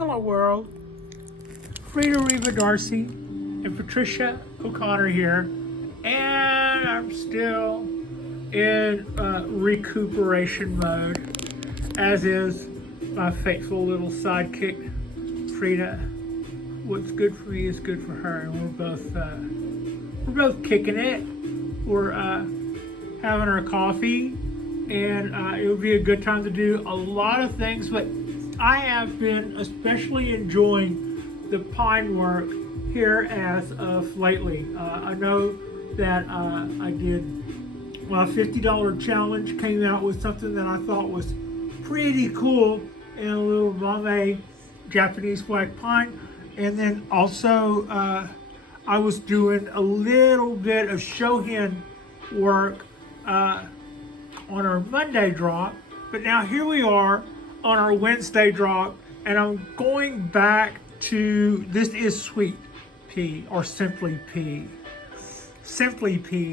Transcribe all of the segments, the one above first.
Hello world, Frida Reba Darcy and Patricia O'Connor here, and I'm still in recuperation mode, as is my faithful little sidekick, Frida. What's good for me is good for her, and we're both kicking it. We're having our coffee, and it would be a good time to do a lot of things, but I have been especially enjoying the pine work here as of lately. I know that I did a $50 challenge, came out with something that I thought was pretty cool in a little Bombay Japanese black pine. And then also I was doing a little bit of shohin work on our Monday drop. But now here we are on our Wednesday drop, and I'm going back to, this is sweet pea, or simply pea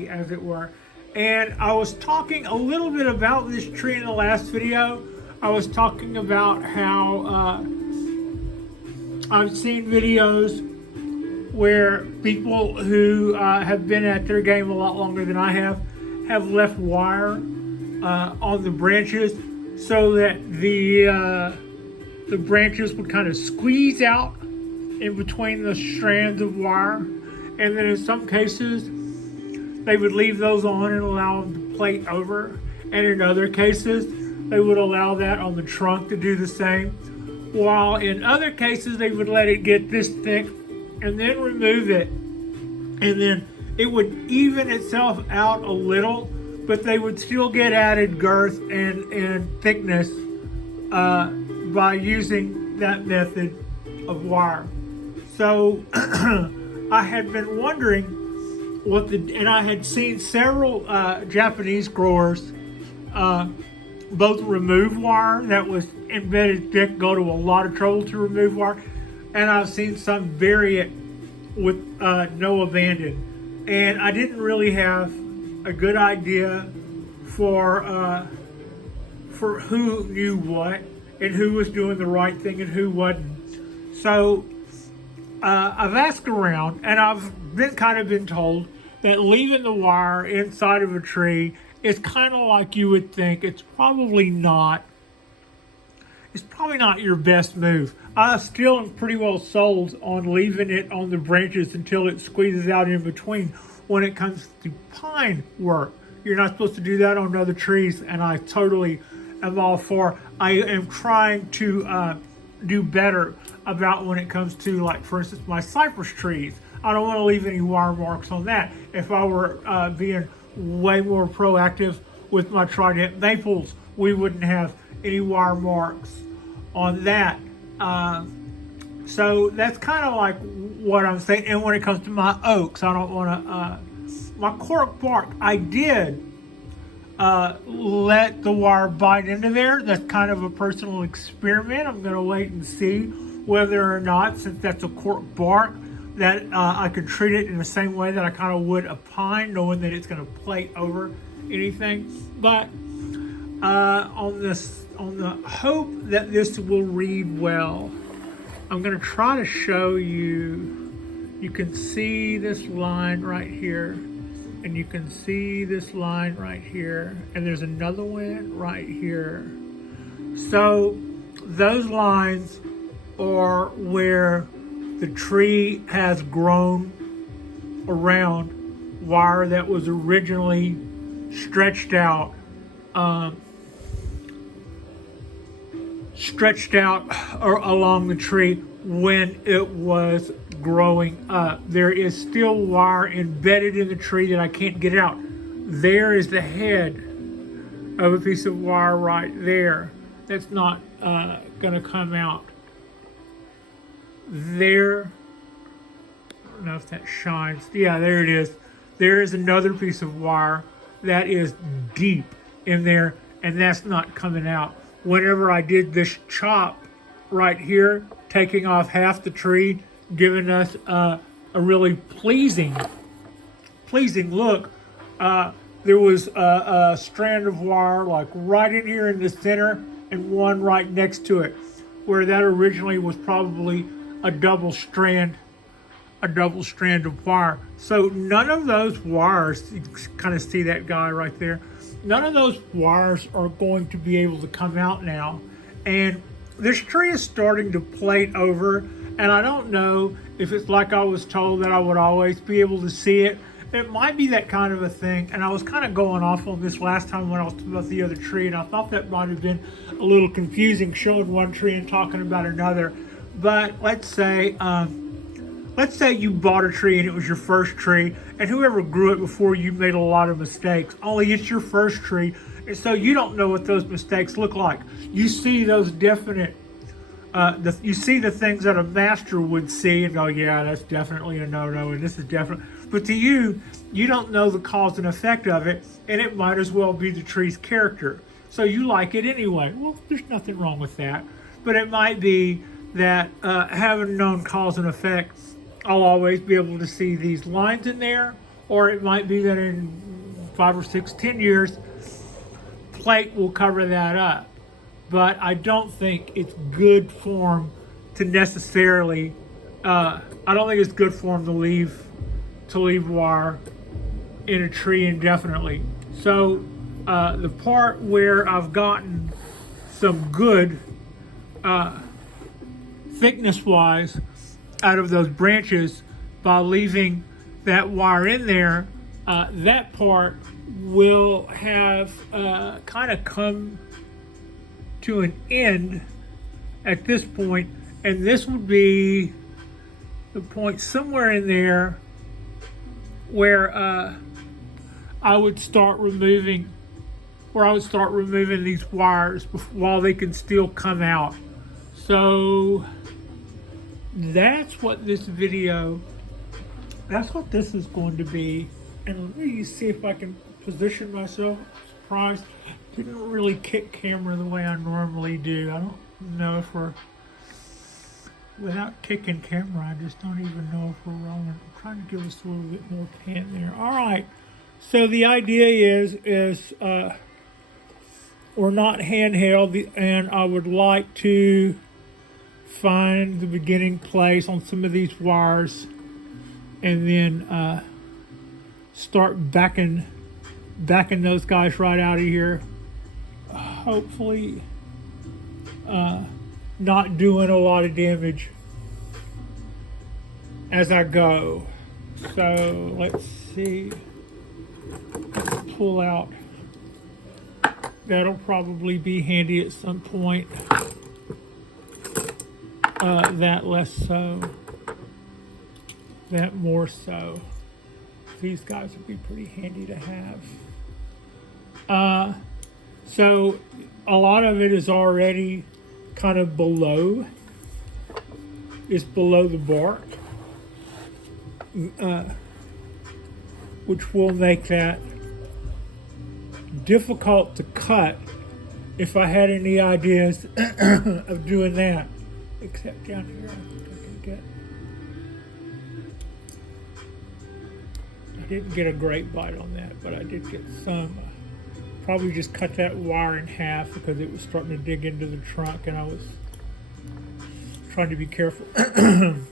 as it were. And I was talking a little bit about this tree in the last video. I was talking about how I've seen videos where people who have been at their game a lot longer than I have left wire on the branches, so that the branches would kind of squeeze out in between the strands of wire, and then in some cases they would leave those on and allow them to plate over, and in other cases they would allow that on the trunk to do the same, while in other cases they would let it get this thick and then remove it, and then it would even itself out a little, but they would still get added girth and thickness by using that method of wire. So I had been wondering and I had seen several Japanese growers both remove wire that was embedded thick, go to a lot of trouble to remove wire, and I've seen some vary it with no abandon. And I didn't really have a good idea for who knew what and who was doing the right thing and who wasn't. So I've asked around, and I've been told that leaving the wire inside of a tree is kind of like you would think. It's probably not your best move. I still am pretty well sold on leaving it on the branches until it squeezes out in between. When it comes to pine work, you're not supposed to do that on other trees, and I totally am all for. I am trying to do better about when it comes to, like, for instance, my cypress trees. I don't want to leave any wire marks on that. If I were being way more proactive with my trident maples, we wouldn't have any wire marks on that. So that's kind of like what I'm saying. And when it comes to my oaks, I don't want to, my cork bark, I did let the wire bite into there. That's kind of a personal experiment. I'm going to wait and see whether or not, since that's a cork bark, that I could treat it in the same way that I kind of would a pine, knowing that it's going to plate over anything. But on the hope that this will read well, I'm going to try to show you. You can see this line right here, and you can see this line right here, and there's another one right here. So those lines are where the tree has grown around wire that was originally stretched out along the tree when it was growing up. There is still wire embedded in the tree that I can't get out. There is the head of a piece of wire right there that's not going to come out. There, I don't know if that shines. Yeah, there it is. There is another piece of wire that is deep in there, and that's not coming out. Whenever I did this chop right here, taking off half the tree, giving us a really pleasing look, there was a strand of wire like right in here in the center, and one right next to it. where that originally was probably a double strand of wire. So none of those wires, you can kind of see that guy right there, none of those wires are going to be able to come out now. And this tree is starting to plate over, and I don't know if it's like I was told that I would always be able to see it. It might be that kind of a thing, and I was kind of going off on this last time when I was talking about the other tree, and I thought that might have been a little confusing, showing one tree and talking about another. But let's say you bought a tree and it was your first tree, and whoever grew it before you made a lot of mistakes, only it's your first tree, and so you don't know what those mistakes look like. You see those definite, you see the things that a master would see and go, yeah, that's definitely a no-no, and this is definitely, but to you, you don't know the cause and effect of it, and it might as well be the tree's character. So you like it anyway. Well, there's nothing wrong with that, but it might be that having known cause and effect, I'll always be able to see these lines in there, or it might be that in 5 or 6, 10 years, plate will cover that up. But I don't think it's good form to necessarily, I don't think it's good form to leave wire in a tree indefinitely. So the part where I've gotten some good thickness wise out of those branches by leaving that wire in there, that part will have kind of come to an end at this point, and this would be the point somewhere in there where I would start removing these wires while they can still come out. So that's what this is going to be. And let me see if I can position myself. Surprised, didn't really kick camera the way I normally do. I don't know if we're, without kicking camera, I just don't even know if we're rolling. I'm trying to give us a little bit more pan there. All right, so the idea is we're not handheld, and I would like to find the beginning place on some of these wires, and then start backing those guys right out of here. Hopefully not doing a lot of damage as I go. So let's see. Let's pull out. That'll probably be handy at some point. That less so. That more so. These guys would be pretty handy to have. So a lot of it is already kind of below the bark, which will make that difficult to cut if I had any ideas of doing that. Except down here, I think I can get. I didn't get a great bite on that, but I did get some. Probably just cut that wire in half because it was starting to dig into the trunk, and I was trying to be careful to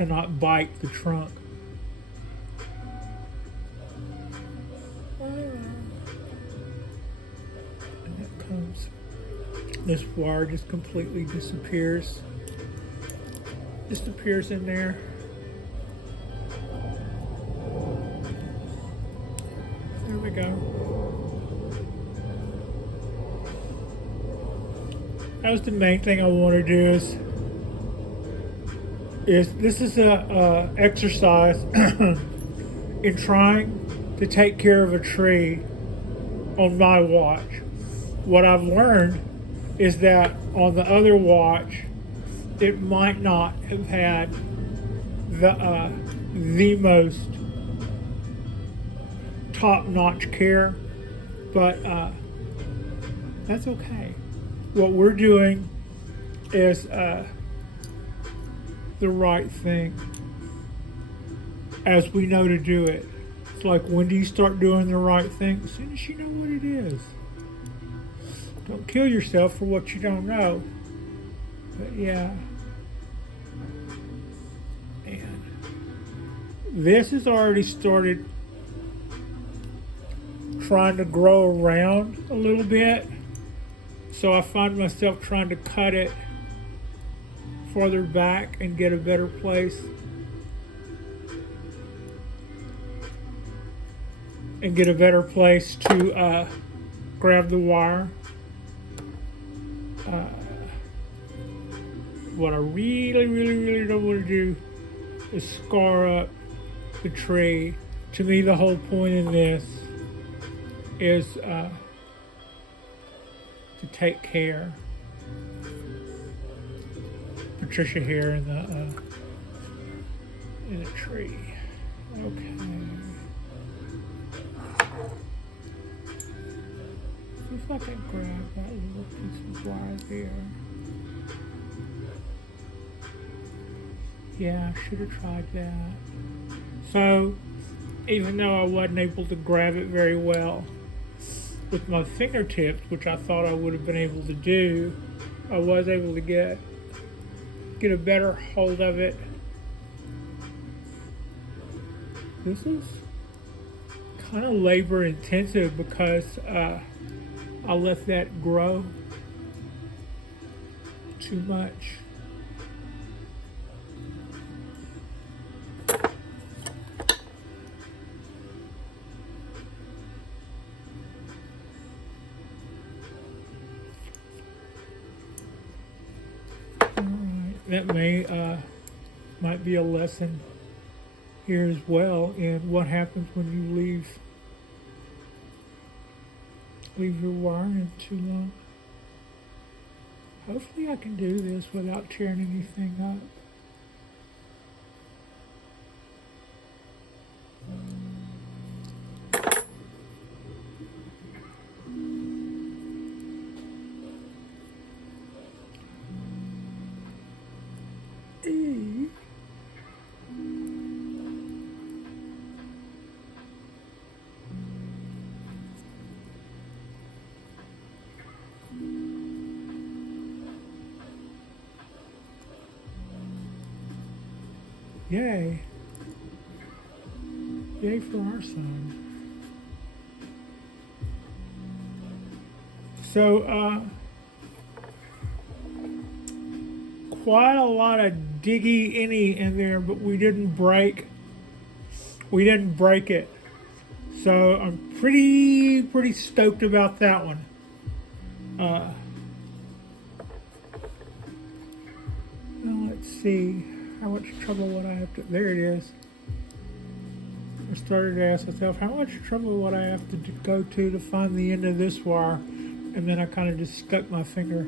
not bite the trunk. And that comes. This wire just completely disappears. Disappears in there. There we go. That was the main thing I want to do is this is a exercise in trying to take care of a tree on my watch. What I've learned is that on the other watch, it might not have had the most top-notch care, but that's okay. What we're doing is the right thing, as we know to do it. It's like, when do you start doing the right thing? As soon as you know what it is. Don't kill yourself for what you don't know. But yeah. And this has already started trying to grow around a little bit. So I find myself trying to cut it farther back and get a better place. And get a better place to grab the wire. What I really don't want to do is scar up the tree. To me, the whole point in this is to take care. Patricia here in the tree. Okay. See if I can grab that little piece of wire there. Yeah, I should have tried that. So, even though I wasn't able to grab it very well with my fingertips, which I thought I would have been able to do, I was able to get a better hold of it. This is kind of labor intensive because I let that grow too much. That might be a lesson here as well in what happens when you leave your wiring too long. Hopefully I can do this without tearing anything up. Yay. Yay for our son. So, quite a lot of diggy in there, but we didn't break it. So I'm pretty stoked about that one. Well, let's see. How much trouble would I have to, there it is. I started to ask myself, how much trouble would I have to go to find the end of this wire? And then I kind of just stuck my finger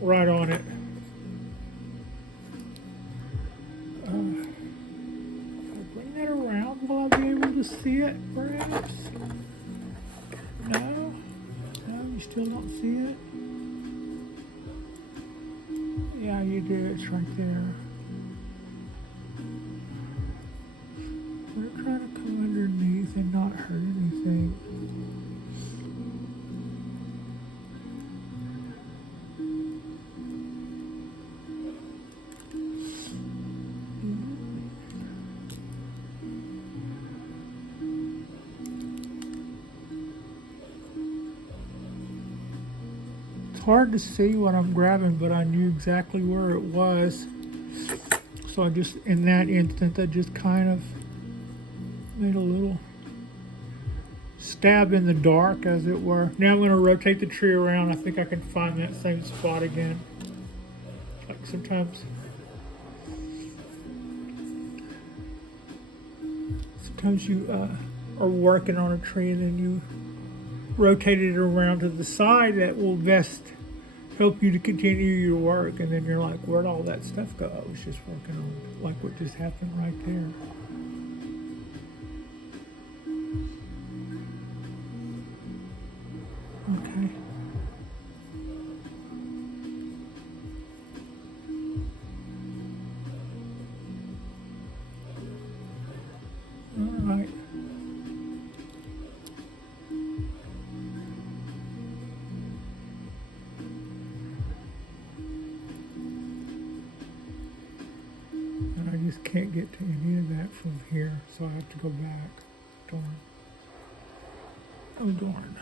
right on it. If I bring that around, will I be able to see it, perhaps? No? No, you still don't see it? Yeah, you do. It's right there. We're trying to come underneath and not hurt anything. It's hard to see what I'm grabbing, but I knew exactly where it was. So I just, in that instant, I just kind of made a little stab in the dark, as it were. Now I'm going to rotate the tree around. I think I can find that same spot again. Like sometimes you are working on a tree and then you rotate it around to the side that will best help you to continue your work, and then you're like, where'd all that stuff go? I was just working on, like what just happened right there. Okay. All right. can't get to any of that from here, so I have to go back. Darn. Oh, darn.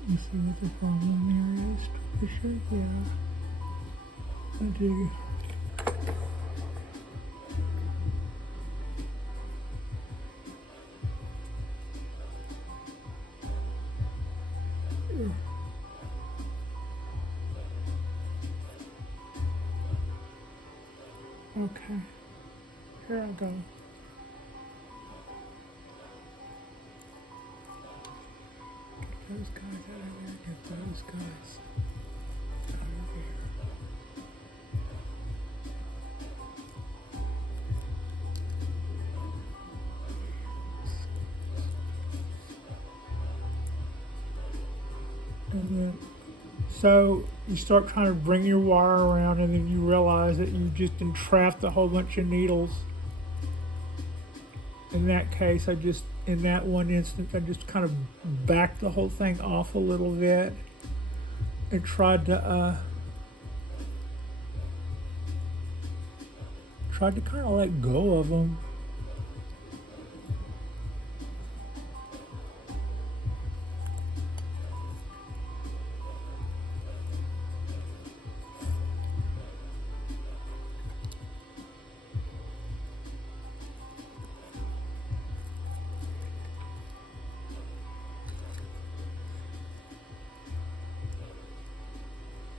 Let me see what the problem there is. Patricia, yeah, I do. Okay, here I go. Those guys out of there, get those guys out of there. And then, so you start trying to bring your wire around, and then you realize that you just entrapped a whole bunch of needles. In that case, in that one instance, I just kind of backed the whole thing off a little bit and tried to kind of let go of them.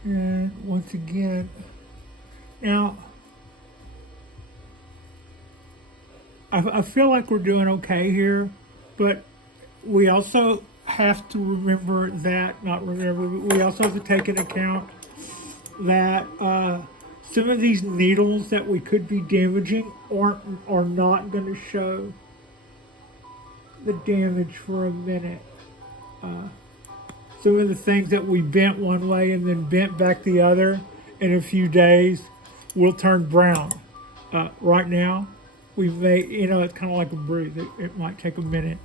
And once again, now, I feel like we're doing okay here, but we also have to remember that, not remember, but we also have to take into account that some of these needles that we could be damaging are not going to show the damage for a minute. Some of the things that we bent one way and then bent back the other in a few days will turn brown. Right now, we may, it's kind of like a bruise. It might take a minute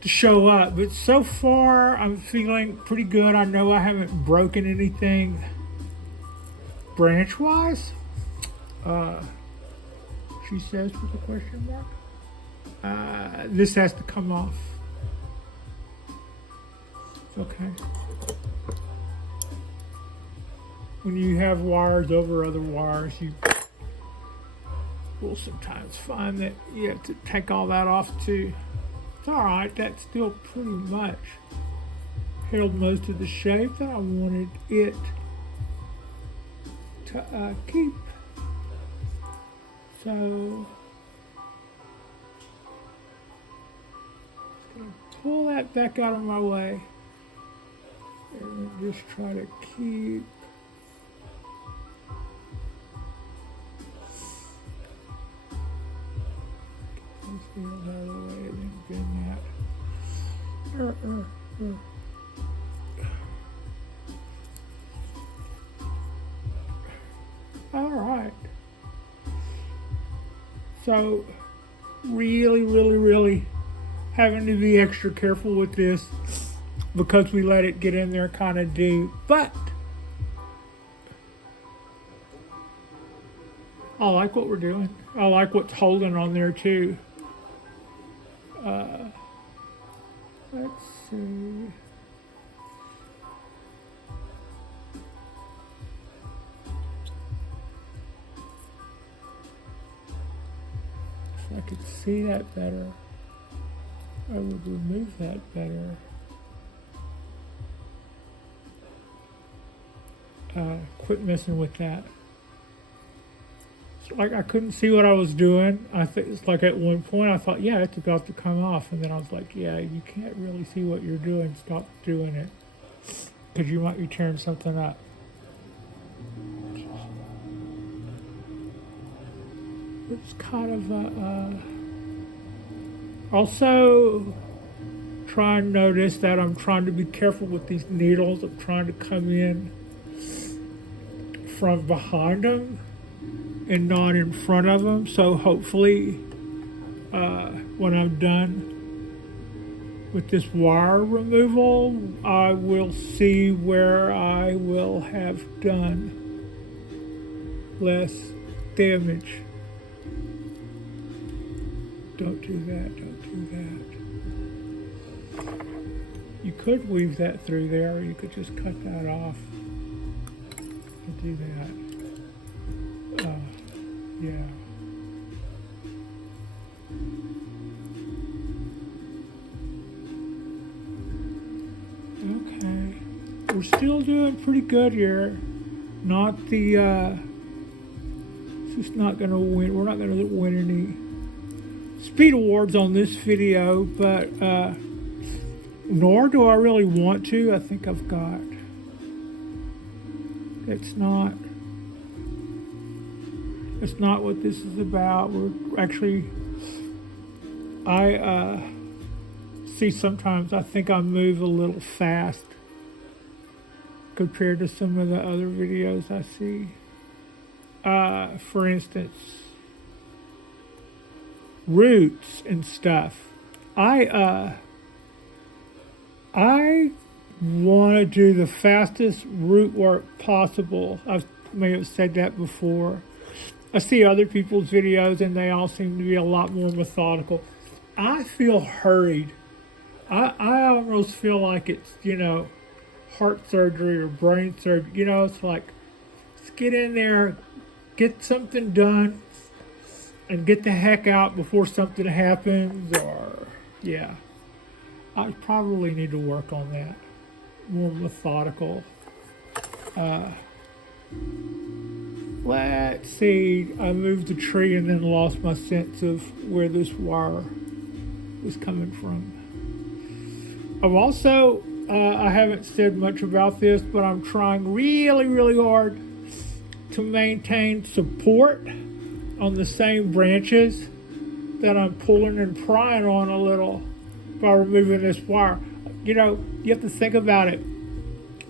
to show up. But so far, I'm feeling pretty good. I know I haven't broken anything branch-wise. She says with a question mark. This has to come off. Okay. When you have wires over other wires, you will sometimes find that you have to take all that off too. It's alright, that still pretty much held most of the shape that I wanted it to keep. So, just gonna pull that back out of my way. And just try to keep this out of the way and then bend that. All right. So, really having to be extra careful with this, because we let it get in there kind of deep. But I like what we're doing. I like what's holding on there too. Let's see. If I could see that better, I would remove that better. Quit messing with that. It's like I couldn't see what I was doing. I think it's like at one point I thought, yeah, it's about to come off, and then I was like, yeah, you can't really see what you're doing. Stop doing it, because you might be tearing something up. It's kind of also try and notice that I'm trying to be careful with these needles. I'm trying to come in from behind them and not in front of them. So hopefully when I'm done with this wire removal, I will see where I will have done less damage. Don't do that, don't do that. You could weave that through there, or you could just cut that off and do that. Yeah. Okay. We're still doing pretty good here. Not the, it's just not gonna win. We're not gonna win any speed awards on this video, but nor do I really want to. I think I've got, it's not what this is about. We're actually, I see sometimes I think I move a little fast compared to some of the other videos I see. For instance, roots and stuff. I want to do the fastest root work possible. I may have said that before. I see other people's videos and they all seem to be a lot more methodical. I feel hurried. I almost feel like it's, you know, heart surgery or brain surgery. You know, it's like, let's get in there, get something done, and get the heck out before something happens. Or, yeah, I probably need to work on that. More methodical. Let's see, I moved the tree and then lost my sense of where this wire was coming from. I've also, I haven't said much about this, but I'm trying really, really hard to maintain support on the same branches that I'm pulling and prying on a little by removing this wire. You know, you have to think about it.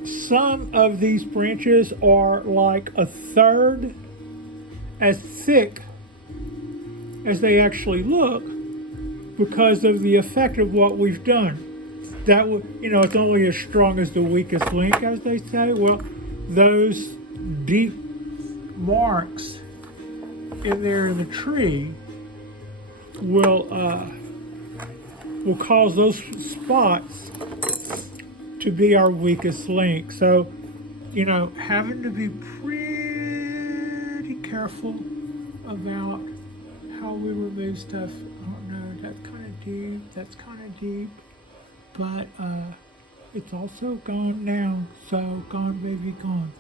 Some of these branches are like a third as thick as they actually look because of the effect of what we've done. That would, you know, it's only as strong as the weakest link, as they say. Well, those deep marks in there in the tree will cause those spots to be our weakest link. So, you know, having to be pretty careful about how we remove stuff. Oh no, that's kind of deep. That's kind of deep. But it's also gone now. So gone, baby, gone.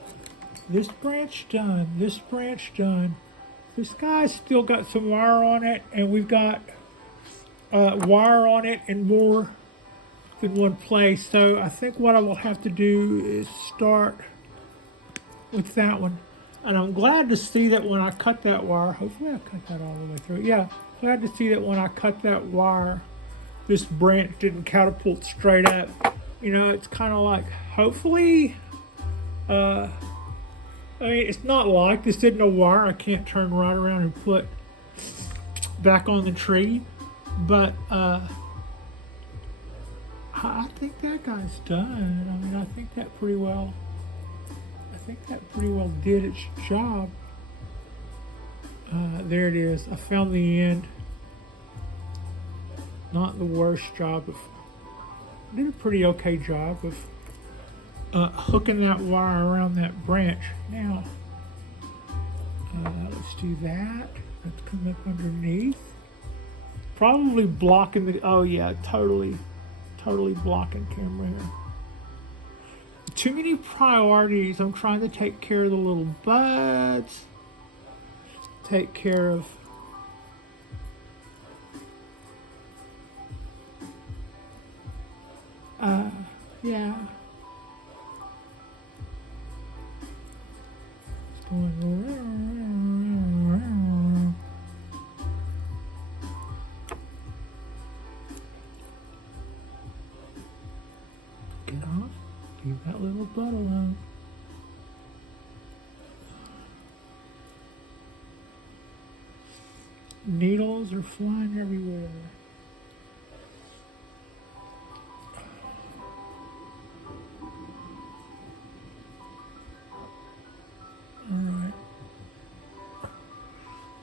This branch done. This branch done. This guy's still got some wire on it, and we've got wire on it in more than one place. So I think what I will have to do is start with that one. And I'm glad to see that when I cut that wire, hopefully I cut that all the way through. Yeah, glad to see that when I cut that wire, this branch didn't catapult straight up. You know, it's kind of like, hopefully, I mean, it's not like this isn't a wire I can't turn right around and put back on the tree. But I think that guy's done. I mean, I think that pretty well did its job. There it is. I found the end. Not the worst job of, did a pretty okay job of hooking that wire around that branch. Now, let's do that. Let's come up underneath. Probably blocking the, oh yeah, totally blocking camera here. Too many priorities. I'm trying to take care of the little buds. Take care of yeah. It's going. that little bud alone. Needles are flying everywhere. All right.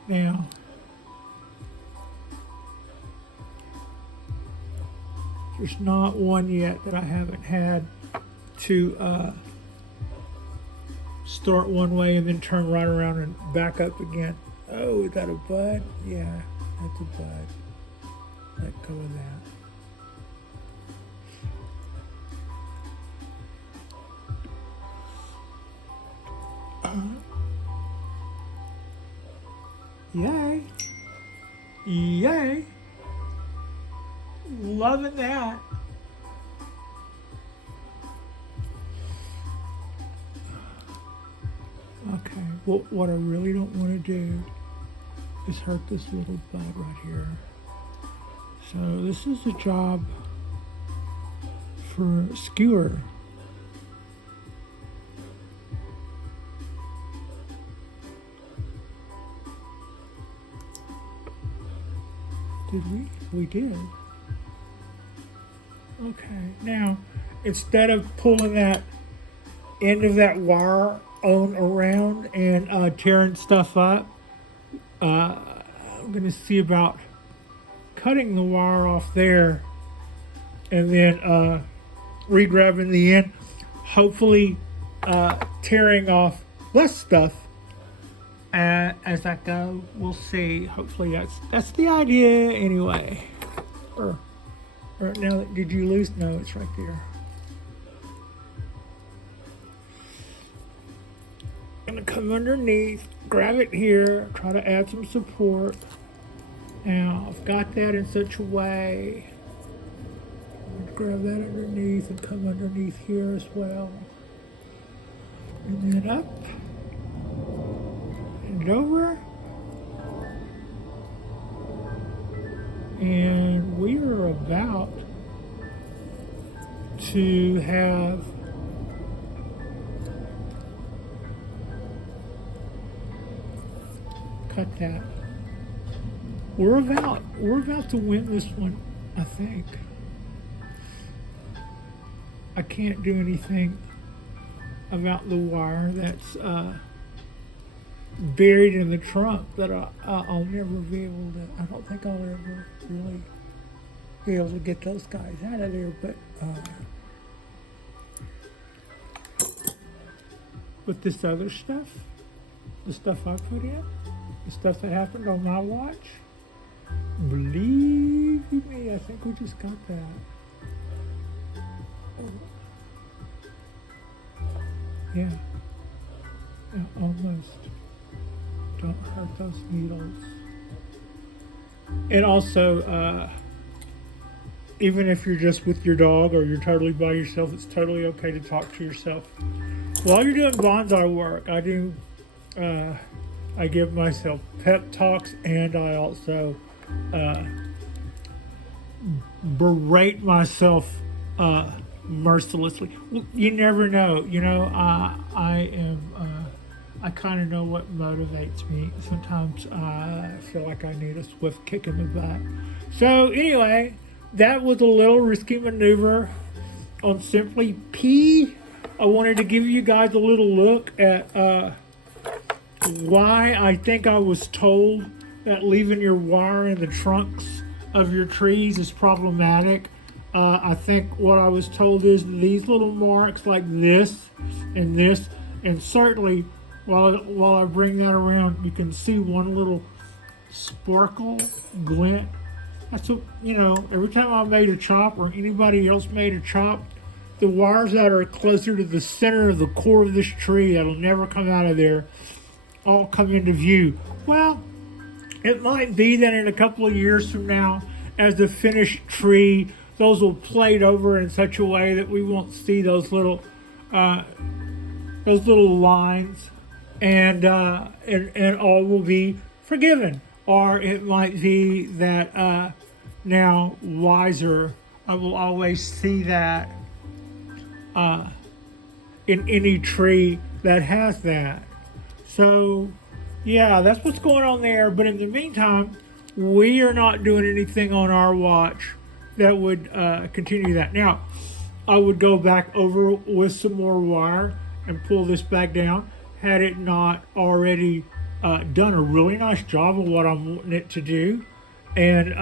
Now, there's not one yet that I haven't had to start one way and then turn right around and back up again. Oh, is that a bud? Yeah, that's a bud. Let go of that. Yay. Yay. Loving that. Okay, well, what I really don't want to do is hurt this little bud right here. So this is a job for skewer. Did we? We did. Okay, now instead of pulling that end of that wire on around and tearing stuff up, I'm gonna see about cutting the wire off there and then re-grabbing the end, hopefully tearing off less stuff as I go. We'll see. Hopefully that's the idea anyway. Or now, did you lose? No, it's right there. Gonna come underneath, grab it here, try to add some support. Now I've got that in such a way. Grab that underneath and come underneath here as well. And then up and over. And we are about to have cut that. We're about to win this one, I think. I can't do anything about the wire that's buried in the trunk that I'll never be able to. I don't think I'll ever really be able to get those guys out of there. But this other stuff, the stuff I put in, the stuff that happened on my watch, believe you me, I think we just got that. Yeah, almost. Don't hurt those needles. And also, even if you're just with your dog or you're totally by yourself, it's totally okay to talk to yourself. While you're doing bonsai work, I give myself pep talks, and I also berate myself mercilessly. Well, you never know. You know, I kind of know what motivates me. Sometimes I feel like I need a swift kick in the butt. So anyway, that was a little risky maneuver on Simply P. I wanted to give you guys a little look at why I think I was told that leaving your wire in the trunks of your trees is problematic. I think what I was told is these little marks like this, and certainly while I bring that around, you can see one little sparkle glint. That's what, you know, every time I made a chop or anybody else made a chop, the wires that are closer to the center of the core of this tree that'll never come out of there all come into view. Well, it might be that in a couple of years from now, as the finished tree, those will plate over in such a way that we won't see those little lines, and all will be forgiven. Or it might be that now wiser, I will always see that in any tree that has that. So yeah, that's what's going on there. But in the meantime, we are not doing anything on our watch that would continue that. Now, I would go back over with some more wire and pull this back down, had it not already done a really nice job of what I'm wanting it to do. And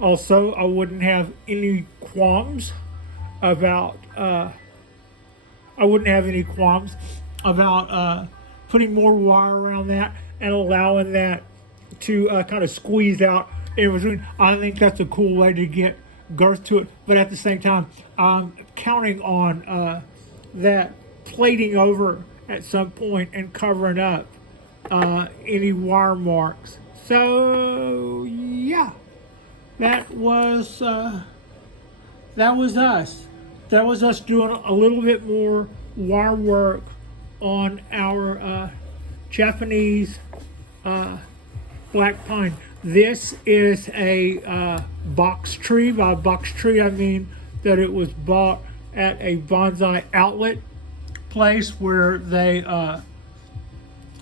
also, I wouldn't have any qualms about putting more wire around that and allowing that to kind of squeeze out in between. I think that's a cool way to get girth to it, but at the same time, I'm counting on that plating over at some point and covering up any wire marks. So yeah, that was us. That was us doing a little bit more wire work on our Japanese black pine. This is a box tree. By box tree, I mean that it was bought at a bonsai outlet place where they,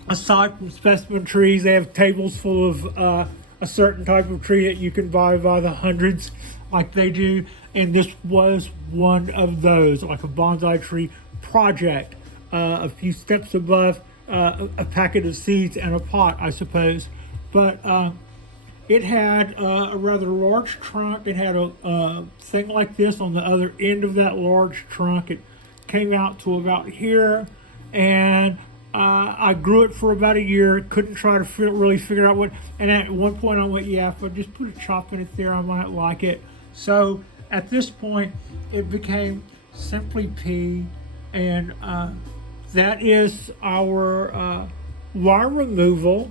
aside from specimen trees, they have tables full of a certain type of tree that you can buy by the hundreds, like they do. And this was one of those, like a bonsai tree project. A few steps above a packet of seeds and a pot, I suppose. But it had a rather large trunk. It had a thing like this on the other end of that large trunk. It came out to about here, and I grew it for about a year. Couldn't try to really figure out what. And at one point, I went, "Yeah, if I just put a chop in it there, I might like it." So at this point, it became Simply P, and that is our wire removal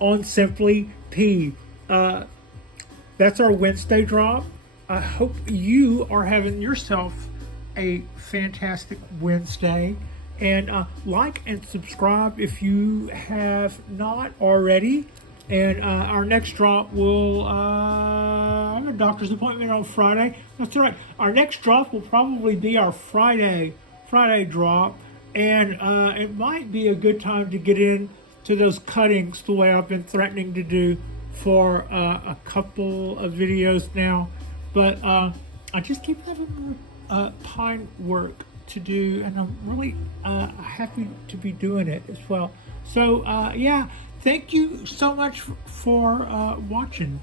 on Simply P. That's our Wednesday drop. I hope you are having yourself a fantastic Wednesday. And like and subscribe if you have not already. And our next drop will, I have a doctor's appointment on Friday. That's right. Our next drop will probably be our Friday drop. And it might be a good time to get into those cuttings the way I've been threatening to do for a couple of videos now. But I just keep having more pine work to do, and I'm really happy to be doing it as well. So yeah, thank you so much for watching.